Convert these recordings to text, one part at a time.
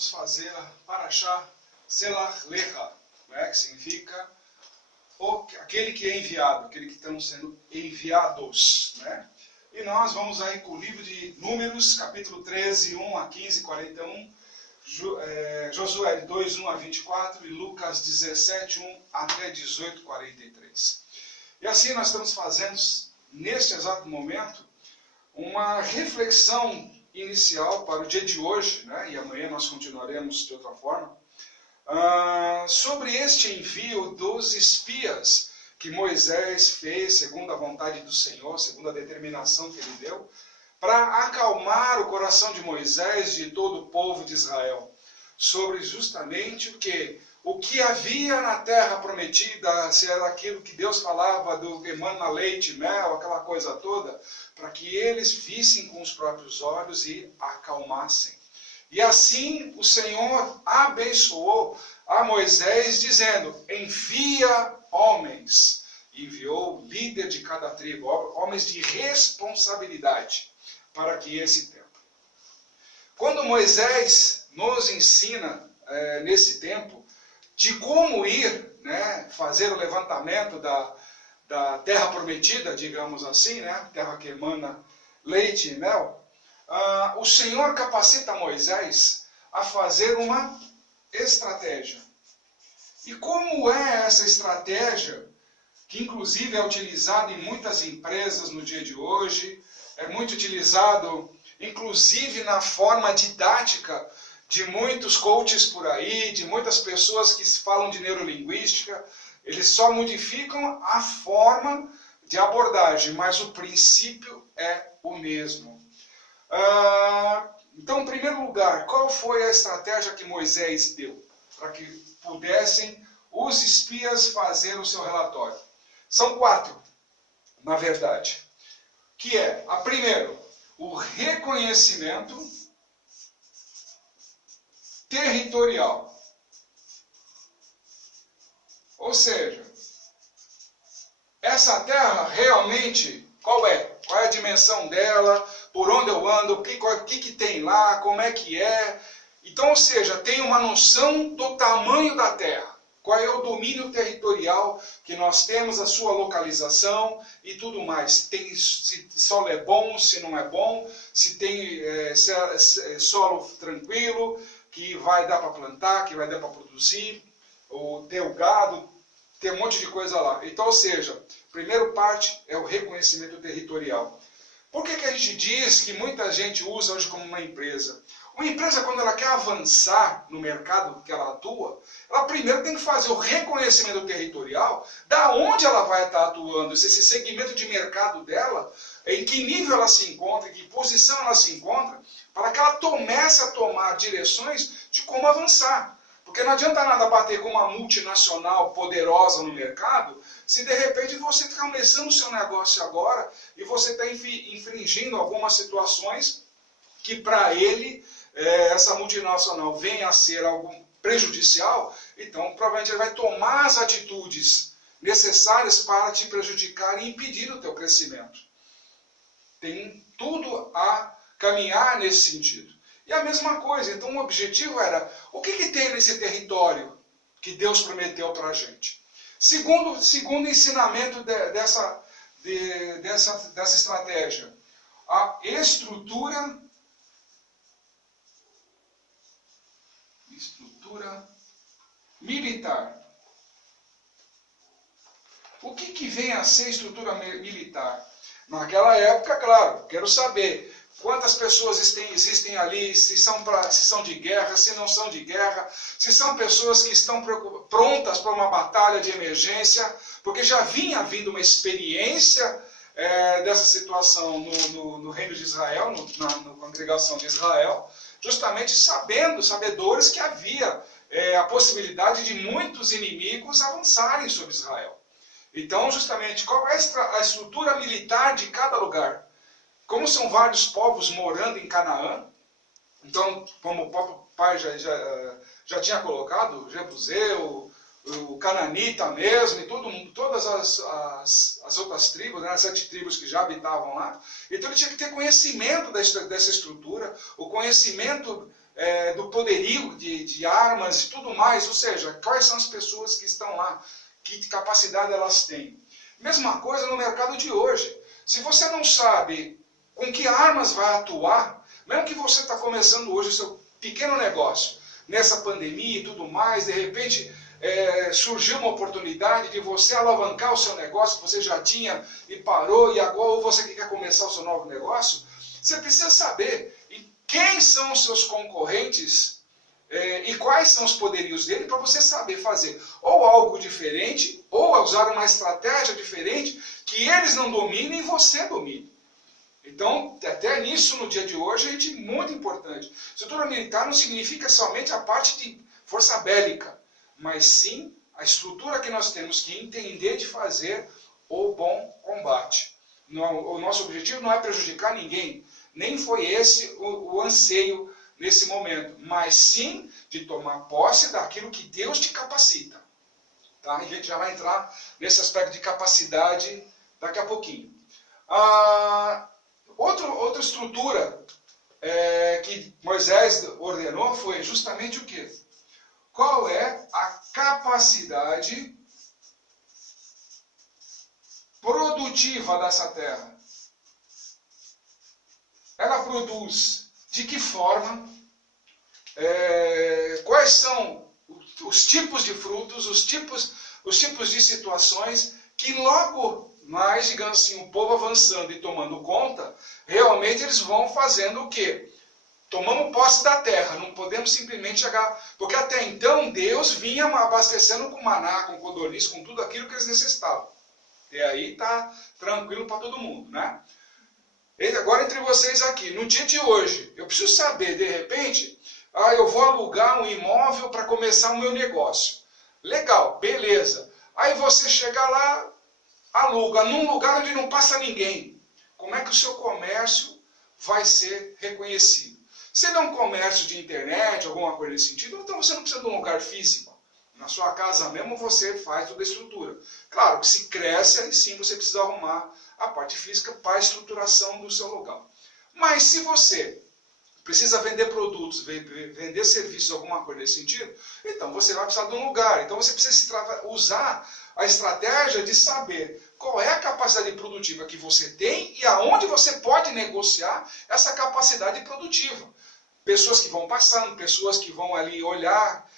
vamos fazer a Parashá Selach Lecha, né, que significa aquele que é enviado, aquele que estão sendo enviados. Né? E nós vamos aí com o livro de Números, capítulo 13, 1 a 15, 41, Josué 2, 1 a 24 e Lucas 17, 1 até 18, 43. E assim nós estamos fazendo, neste exato momento, uma reflexão inicial para o dia de hoje, né? E amanhã nós continuaremos de outra forma, sobre este envio dos espias que Moisés fez segundo a vontade do Senhor, segundo a determinação que ele deu, para acalmar o coração de Moisés e de todo o povo de Israel, sobre justamente o que havia na terra prometida, se era aquilo que Deus falava do que emana leite e mel, aquela coisa toda, para que eles vissem com os próprios olhos e acalmassem. E assim o Senhor abençoou a Moisés, dizendo: envia homens. E enviou líder de cada tribo, homens de responsabilidade, para que esse tempo. Quando Moisés nos ensina, nesse tempo, de como ir, né, fazer o levantamento da terra prometida, digamos assim, né, terra que emana leite e mel, o Senhor capacita Moisés a fazer uma estratégia. E como é essa estratégia, que inclusive é utilizada em muitas empresas no dia de hoje, é muito utilizado inclusive na forma didática de muitos coaches por aí, de muitas pessoas que falam de neurolinguística, eles só modificam a forma de abordagem, mas o princípio é o mesmo. Então, em primeiro lugar, qual foi a estratégia que Moisés deu para que pudessem os espias fazer o seu relatório? São 4, na verdade. Que é, a primeiro, o reconhecimento territorial. Ou seja, essa terra realmente, qual é? Qual é a dimensão dela? Por onde eu ando? O que tem lá? Como é que é? Então, ou seja, tem uma noção do tamanho da terra. Qual é o domínio territorial que nós temos, a sua localização e tudo mais. Tem, se solo é bom, se não é bom, se tem solo tranquilo, que vai dar para plantar, que vai dar para produzir, ou ter o gado, tem um monte de coisa lá. Então, ou seja, a primeira parte é o reconhecimento territorial. Por que a gente diz que muita gente usa hoje como uma empresa? Uma empresa, quando ela quer avançar no mercado que ela atua, ela primeiro tem que fazer o reconhecimento territorial da onde ela vai estar atuando, esse segmento de mercado dela, em que nível ela se encontra, em que posição ela se encontra, para que ela comece a tomar direções de como avançar. Porque não adianta nada bater com uma multinacional poderosa no mercado, se de repente você está começando o seu negócio agora e você está infringindo algumas situações que para ele, essa multinacional venha a ser algo prejudicial, então provavelmente ele vai tomar as atitudes necessárias para te prejudicar e impedir o teu crescimento. Tem tudo a caminhar nesse sentido. E a mesma coisa, então o objetivo era, o que tem nesse território que Deus prometeu para a gente? Segundo ensinamento dessa estratégia, a estrutura militar. O que vem a ser estrutura militar? Naquela época, claro, quero saber quantas pessoas existem ali, se são de guerra, se não são de guerra, se são pessoas que estão prontas para uma batalha de emergência, porque já vinha havindo uma experiência dessa situação no reino de Israel, na congregação de Israel, justamente sabedores que havia a possibilidade de muitos inimigos avançarem sobre Israel. Então, justamente, qual é a estrutura militar de cada lugar? Como são vários povos morando em Canaã, então, como o próprio pai já tinha colocado, o Jebuseu, o Cananita mesmo, e todas as outras tribos, né, as 7 tribos que já habitavam lá, então ele tinha que ter conhecimento dessa estrutura, o conhecimento do poderio de armas e tudo mais, ou seja, quais são as pessoas que estão lá, que capacidade elas têm. Mesma coisa no mercado de hoje. Se você não sabe com que armas vai atuar, mesmo que você está começando hoje o seu pequeno negócio, nessa pandemia e tudo mais, de repente surgiu uma oportunidade de você alavancar o seu negócio que você já tinha e parou, e agora ou você quer começar o seu novo negócio, você precisa saber quem são os seus concorrentes e quais são os poderios dele para você saber fazer ou algo diferente, ou usar uma estratégia diferente que eles não dominem e você domine. Então, até nisso, no dia de hoje, a gente muito importante. Estrutura militar não significa somente a parte de força bélica, mas sim a estrutura que nós temos que entender de fazer o bom combate. O nosso objetivo não é prejudicar ninguém, nem foi esse o anseio nesse momento, mas sim de tomar posse daquilo que Deus te capacita. Tá? A gente já vai entrar nesse aspecto de capacidade daqui a pouquinho. Outra estrutura que Moisés ordenou foi justamente o quê? Qual é a capacidade produtiva dessa terra? Ela produz de que forma? Quais são os tipos de frutos, os tipos de situações que logo mais, digamos assim, o povo avançando e tomando conta, realmente eles vão fazendo o quê? Tomamos posse da terra, não podemos simplesmente chegar... Porque até então Deus vinha abastecendo com maná, com codorniz, com tudo aquilo que eles necessitavam. E aí está tranquilo para todo mundo, né? Agora entre vocês aqui, no dia de hoje, eu preciso saber, de repente, eu vou alugar um imóvel para começar o meu negócio. Legal, beleza. Aí você chega lá, aluga num lugar onde não passa ninguém. Como é que o seu comércio vai ser reconhecido? Se ele é um comércio de internet, alguma coisa nesse sentido, então você não precisa de um lugar físico. Na sua casa mesmo você faz toda a estrutura. Claro que se cresce, aí sim você precisa arrumar a parte física para a estruturação do seu lugar. Mas se você precisa vender produtos, vender serviços, alguma coisa nesse sentido, então você vai precisar de um lugar. Então você precisa usar a estratégia de saber qual é a capacidade produtiva que você tem e aonde você pode negociar essa capacidade produtiva. Pessoas que vão passando, pessoas que vão ali olhar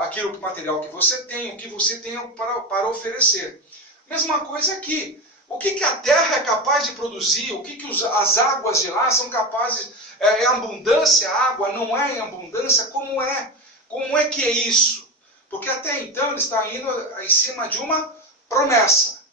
aquilo, o material que você tem, o que você tem para oferecer. Mesma coisa aqui. O que a terra é capaz de produzir? O que as águas de lá são capazes... É abundância a água? Não é em abundância? Como é? Como é que é isso? Porque até então ele está indo em cima de uma promessa.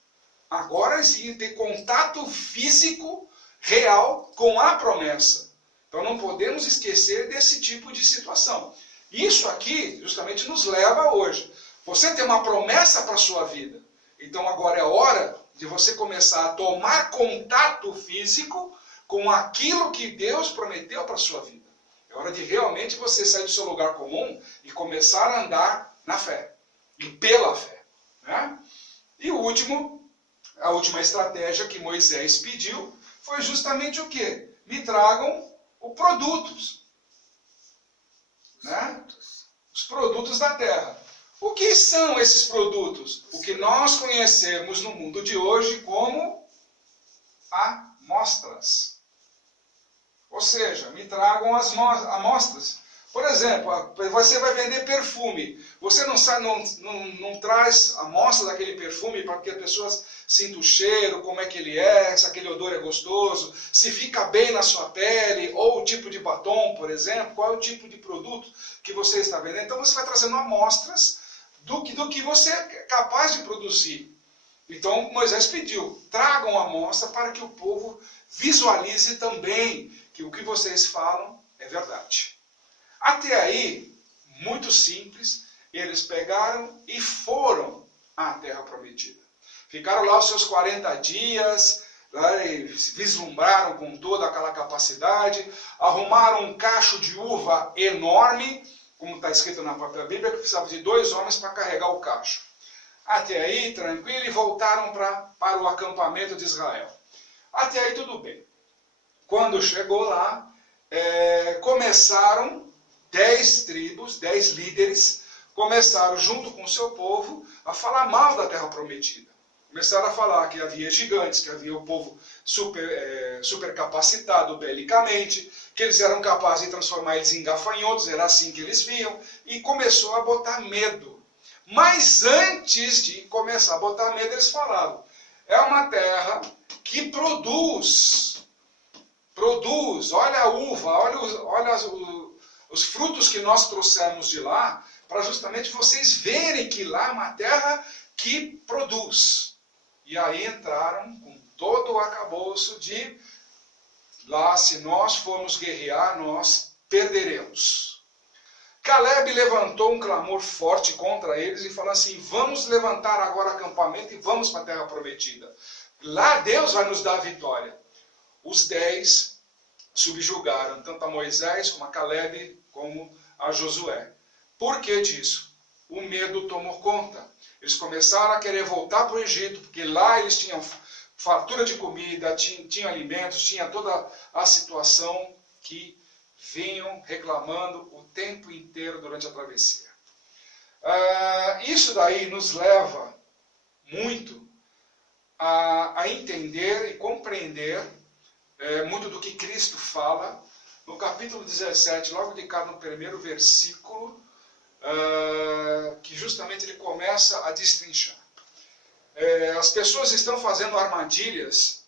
Agora eles iam ter contato físico real com a promessa. Então não podemos esquecer desse tipo de situação. Isso aqui justamente nos leva hoje. Você tem uma promessa para a sua vida. Então agora é hora de você começar a tomar contato físico com aquilo que Deus prometeu para a sua vida. É hora de realmente você sair do seu lugar comum e começar a andar na fé. E pela fé. Né? E a última estratégia que Moisés pediu foi justamente o quê? Me tragam os produtos. Né? Os produtos da terra. O que são esses produtos? O que nós conhecemos no mundo de hoje como amostras. Ou seja, me tragam as amostras. Por exemplo, você vai vender perfume. Você não traz a amostra daquele perfume para que as pessoas sintam o cheiro, como é que ele é, se aquele odor é gostoso, se fica bem na sua pele, ou o tipo de batom, por exemplo, qual é o tipo de produto que você está vendendo. Então você vai trazendo amostras do que você é capaz de produzir. Então Moisés pediu, tragam a amostra para que o povo visualize também que o que vocês falam é verdade. Até aí, muito simples, eles pegaram e foram à terra prometida. Ficaram lá os seus 40 dias, vislumbraram com toda aquela capacidade, arrumaram um cacho de uva enorme, como está escrito na própria Bíblia, que precisava de 2 homens para carregar o cacho. Até aí, tranquilo, e voltaram para o acampamento de Israel. Até aí tudo bem. Quando chegou lá, começaram 10 tribos, 10 líderes, começaram, junto com o seu povo, a falar mal da terra prometida. Começaram a falar que havia gigantes, que havia o povo super capacitado belicamente, que eles eram capazes de transformar eles em gafanhotos, era assim que eles viam, e começou a botar medo. Mas antes de começar a botar medo, eles falavam, é uma terra que produz, olha a uva, olha os frutos que nós trouxemos de lá, para justamente vocês verem que lá é uma terra que produz. E aí entraram com todo o arcabouço de lá, se nós formos guerrear, nós perderemos. Caleb levantou um clamor forte contra eles e falou assim, vamos levantar agora acampamento e vamos para a terra prometida. Lá Deus vai nos dar a vitória. Os 10 subjugaram tanto a Moisés, como a Caleb, como a Josué. Por que disso? O medo tomou conta. Eles começaram a querer voltar para o Egito, porque lá eles tinham fartura de comida, tinham alimentos, tinha toda a situação que vinham reclamando o tempo inteiro durante a travessia. Isso daí nos leva muito a entender e compreender muito do que Cristo fala no capítulo 17, logo de cá no primeiro versículo, que justamente ele começa a destrinchar. As pessoas estão fazendo armadilhas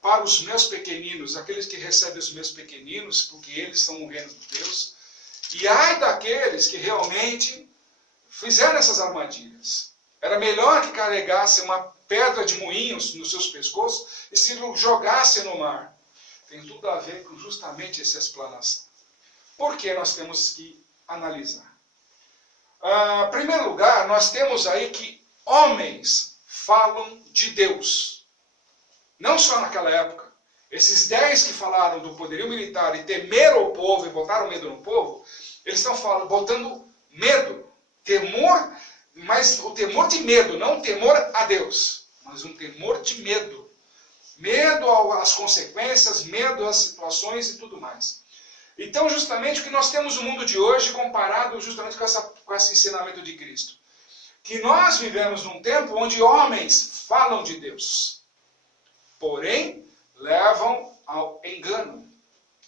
para os meus pequeninos, aqueles que recebem os meus pequeninos, porque eles são o reino de Deus. E ai daqueles que realmente fizeram essas armadilhas. Era melhor que carregasse uma pedra de moinhos nos seus pescoços e se jogasse no mar. Tem tudo a ver com justamente essa explanação. Por que nós temos que analisar? Em primeiro lugar, nós temos aí que homens falam de Deus. Não só naquela época. Esses 10 que falaram do poderio militar e temeram o povo e botaram medo no povo, eles estão botando medo, temor, mas o temor de medo, não o temor a Deus, mas um temor de medo. Medo às consequências, medo às situações e tudo mais. Então, justamente o que nós temos no mundo de hoje, comparado justamente com esse ensinamento de Cristo. Que nós vivemos num tempo onde homens falam de Deus, porém, levam ao engano,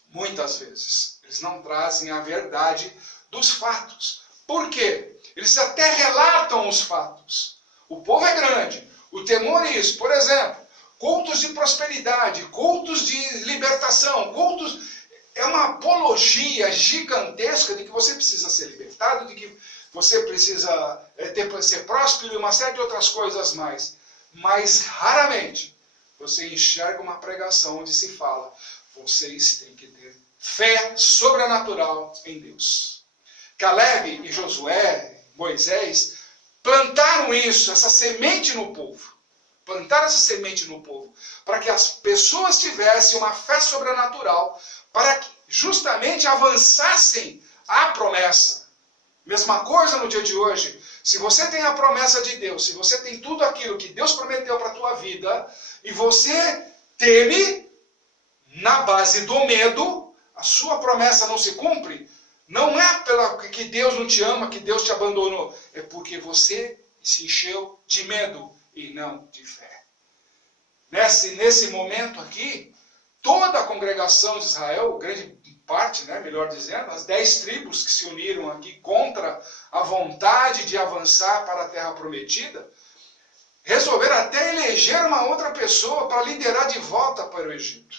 muitas vezes. Eles não trazem a verdade dos fatos. Por quê? Eles até relatam os fatos. O povo é grande, o temor é isso. Por exemplo, cultos de prosperidade, cultos de libertação, cultos... É uma apologia gigantesca de que você precisa ser libertado, de que você precisa ser próspero e uma série de outras coisas mais. Mas raramente você enxerga uma pregação onde se fala, vocês têm que ter fé sobrenatural em Deus. Caleb e Josué, Moisés, plantaram isso, essa semente no povo. Plantaram essa semente no povo, para que as pessoas tivessem uma fé sobrenatural, para que justamente avançassem a promessa. Mesma coisa no dia de hoje. Se você tem a promessa de Deus, se você tem tudo aquilo que Deus prometeu para a tua vida, e você teme, na base do medo, a sua promessa não se cumpre, não é que Deus não te ama, que Deus te abandonou, é porque você se encheu de medo e não de fé. Nesse momento aqui, toda a congregação de Israel, grande parte, melhor dizendo, as 10 tribos que se uniram aqui contra a vontade de avançar para a terra prometida, resolveram até eleger uma outra pessoa para liderar de volta para o Egito.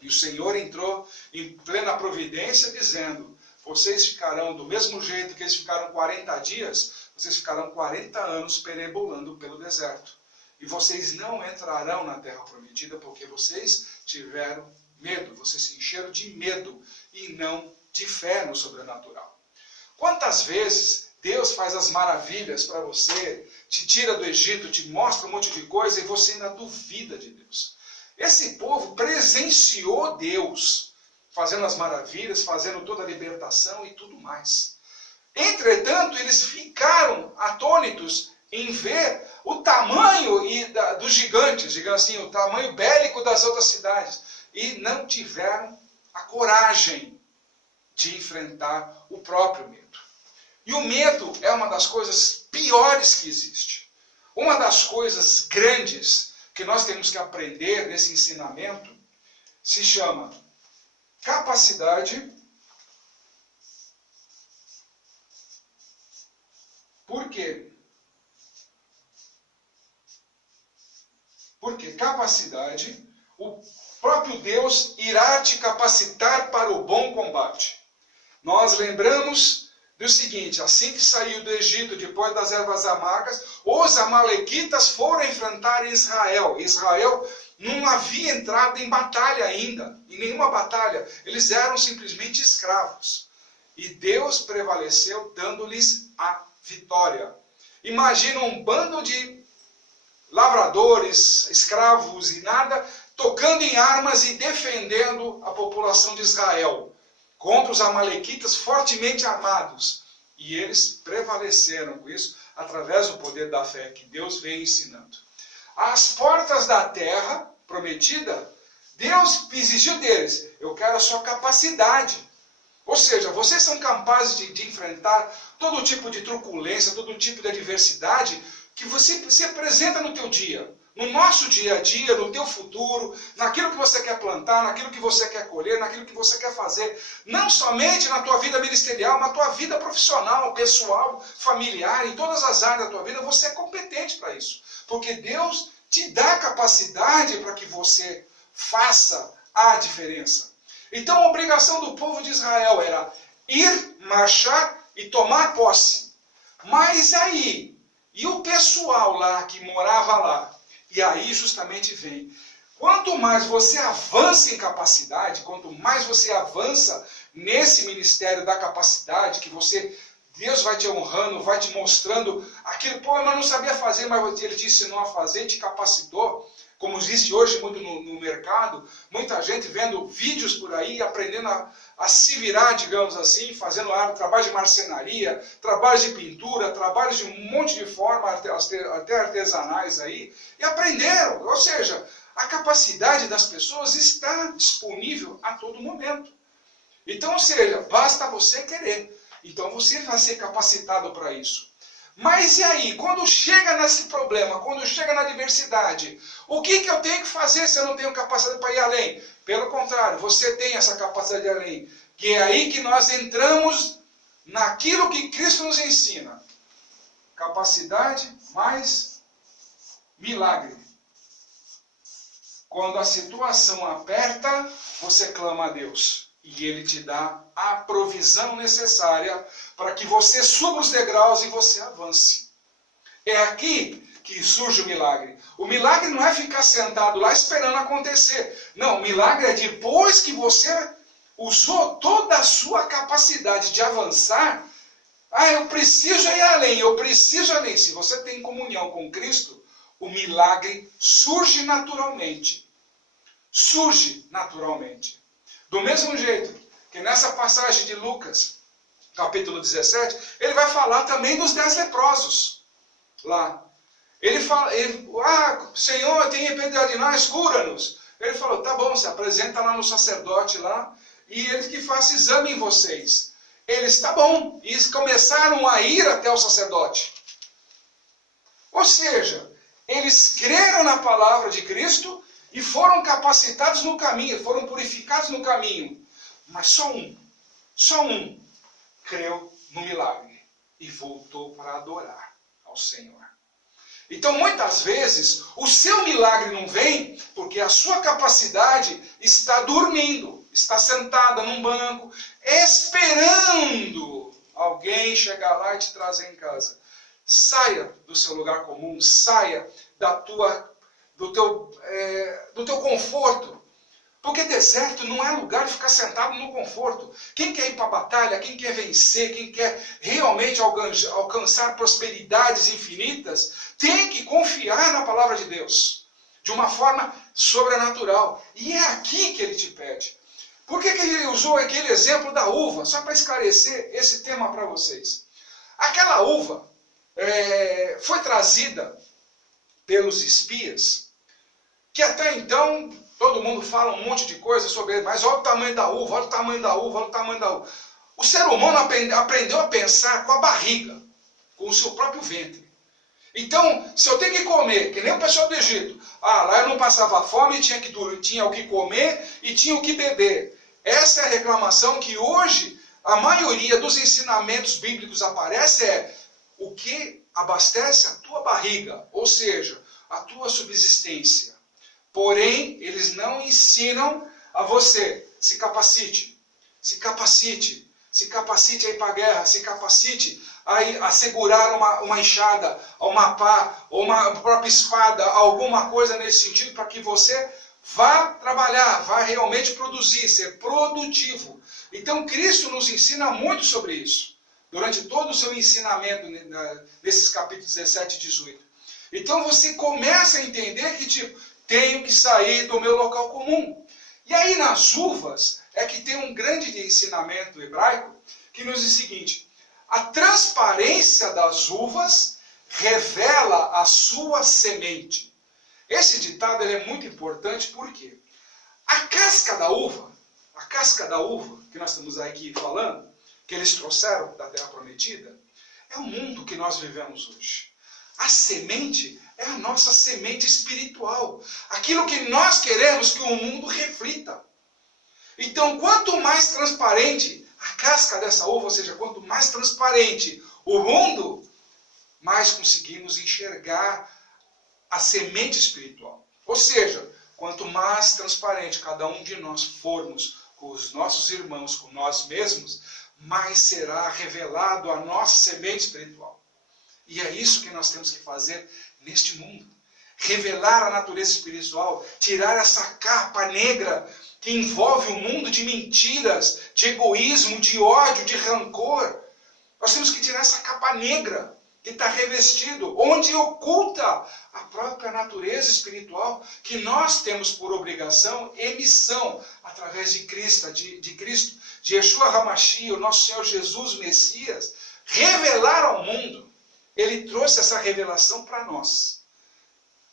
E o Senhor entrou em plena providência dizendo, vocês ficarão do mesmo jeito que eles ficaram 40 dias, vocês ficarão 40 anos perambulando pelo deserto. E vocês não entrarão na terra prometida porque vocês tiveram medo, vocês se encheram de medo e não de fé no sobrenatural. Quantas vezes Deus faz as maravilhas para você, te tira do Egito, te mostra um monte de coisa e você ainda duvida de Deus. Esse povo presenciou Deus fazendo as maravilhas, fazendo toda a libertação e tudo mais. Entretanto, eles ficaram atônitos em ver o tamanho dos gigantes, digamos assim, o tamanho bélico das outras cidades. E não tiveram a coragem de enfrentar o próprio medo. E o medo é uma das coisas piores que existe. Uma das coisas grandes que nós temos que aprender nesse ensinamento se chama capacidade. Por quê? Porque capacidade, o próprio Deus irá te capacitar para o bom combate. Nós lembramos do seguinte: assim que saiu do Egito, depois das ervas amargas, os amalequitas foram enfrentar Israel. Israel não havia entrado em batalha ainda, em nenhuma batalha. Eles eram simplesmente escravos. E Deus prevaleceu, dando-lhes a vitória. Imagina um bando de lavradores, escravos e nada, tocando em armas e defendendo a população de Israel contra os amalequitas fortemente armados. E eles prevaleceram com isso através do poder da fé que Deus veio ensinando. As portas da terra prometida, Deus exigiu deles: eu quero a sua capacidade. Ou seja, vocês são capazes de enfrentar todo tipo de truculência, todo tipo de adversidade que você se apresenta no teu dia, no nosso dia a dia, no teu futuro, naquilo que você quer plantar, naquilo que você quer colher, naquilo que você quer fazer, não somente na tua vida ministerial, mas na tua vida profissional, pessoal, familiar, em todas as áreas da tua vida, você é competente para isso. Porque Deus te dá capacidade para que você faça a diferença. Então a obrigação do povo de Israel era ir, marchar e tomar posse. Mas aí, e o pessoal lá que morava lá, e aí justamente vem, quanto mais você avança em capacidade, quanto mais você avança nesse ministério da capacidade, que você, Deus vai te honrando, vai te mostrando aquilo, pô, eu não sabia fazer, mas Ele te ensinou a fazer, te capacitou. Como existe hoje muito no mercado, muita gente vendo vídeos por aí, aprendendo a se virar, digamos assim, fazendo trabalho de marcenaria, trabalho de pintura, trabalhos de um monte de forma, até artesanais aí, e aprenderam. Ou seja, a capacidade das pessoas está disponível a todo momento. Então, ou seja, basta você querer. Então você vai ser capacitado para isso. Mas e aí, quando chega nesse problema, quando chega na adversidade, o que eu tenho que fazer se eu não tenho capacidade para ir além? Pelo contrário, você tem essa capacidade de ir além. Que é aí que nós entramos naquilo que Cristo nos ensina. Capacidade mais milagre. Quando a situação aperta, você clama a Deus. E Ele te dá a provisão necessária para que você suba os degraus e você avance. É aqui que surge o milagre. O milagre não é ficar sentado lá esperando acontecer. Não, o milagre é depois que você usou toda a sua capacidade de avançar. Eu preciso ir além, eu preciso ir além. Se você tem comunhão com Cristo, o milagre surge naturalmente. Surge naturalmente. Do mesmo jeito que nessa passagem de Lucas, capítulo 17, ele vai falar também dos 10 leprosos. Lá. Ele fala, Senhor, tenha piedade de nós, cura-nos. Ele falou, tá bom, se apresenta lá no sacerdote lá, e ele que faça exame em vocês. Eles, tá bom, e eles começaram a ir até o sacerdote. Ou seja, eles creram na palavra de Cristo e foram capacitados no caminho, foram purificados no caminho. Mas só um creu no milagre e voltou para adorar ao Senhor. Então, muitas vezes, o seu milagre não vem porque a sua capacidade está dormindo, está sentada num banco, esperando alguém chegar lá e te trazer em casa. Saia do seu lugar comum, saia do teu conforto. Porque deserto não é lugar de ficar sentado no conforto. Quem quer ir para a batalha, quem quer vencer, quem quer realmente alcançar prosperidades infinitas, tem que confiar na palavra de Deus. De uma forma sobrenatural. E é aqui que ele te pede. Por que ele usou aquele exemplo da uva? Só para esclarecer esse tema para vocês. Aquela uva foi trazida pelos espias, que até então todo mundo fala um monte de coisa sobre ele, mas olha o tamanho da uva, olha o tamanho da uva, olha o tamanho da uva. O ser humano aprendeu a pensar com a barriga, com o seu próprio ventre. Então, se eu tenho que comer, que nem o pessoal do Egito, lá eu não passava fome, tinha o que comer e tinha o que beber. Essa é a reclamação que hoje a maioria dos ensinamentos bíblicos aparece, o que abastece a tua barriga, ou seja, a tua subsistência. Porém, eles não ensinam a você, se capacite a ir para a guerra, se capacite a segurar uma enxada, uma pá, ou uma própria espada, alguma coisa nesse sentido, para que você vá trabalhar, vá realmente produzir, ser produtivo. Então Cristo nos ensina muito sobre isso, durante todo o seu ensinamento, nesses capítulos 17 e 18. Então você começa a entender que, tenho que sair do meu local comum. E aí nas uvas, é que tem um grande ensinamento hebraico, que nos diz o seguinte: a transparência das uvas revela a sua semente. Esse ditado ele é muito importante porque a casca da uva que nós estamos aqui falando, que eles trouxeram da Terra Prometida, é o mundo que nós vivemos hoje. A semente é a nossa semente espiritual. Aquilo que nós queremos que o mundo reflita. Então, quanto mais transparente a casca dessa uva, ou seja, quanto mais transparente o mundo, mais conseguimos enxergar a semente espiritual. Ou seja, quanto mais transparente cada um de nós formos com os nossos irmãos, com nós mesmos, mais será revelado a nossa semente espiritual. E é isso que nós temos que fazer neste mundo. Revelar a natureza espiritual, tirar essa capa negra que envolve um mundo de mentiras, de egoísmo, de ódio, de rancor. Nós temos que tirar essa capa negra que está revestido, onde oculta a própria natureza espiritual que nós temos por obrigação e missão, através de Cristo, de Yeshua HaMashiach, o nosso Senhor Jesus Messias, revelar ao mundo. Ele trouxe essa revelação para nós.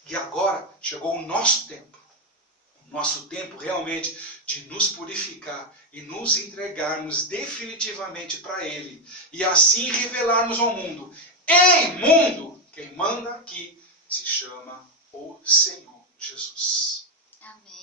E agora chegou o nosso tempo. O nosso tempo realmente de nos purificar e nos entregarmos definitivamente para Ele. E assim revelarmos ao mundo: ei, mundo, quem manda aqui se chama o Senhor Jesus. Amém.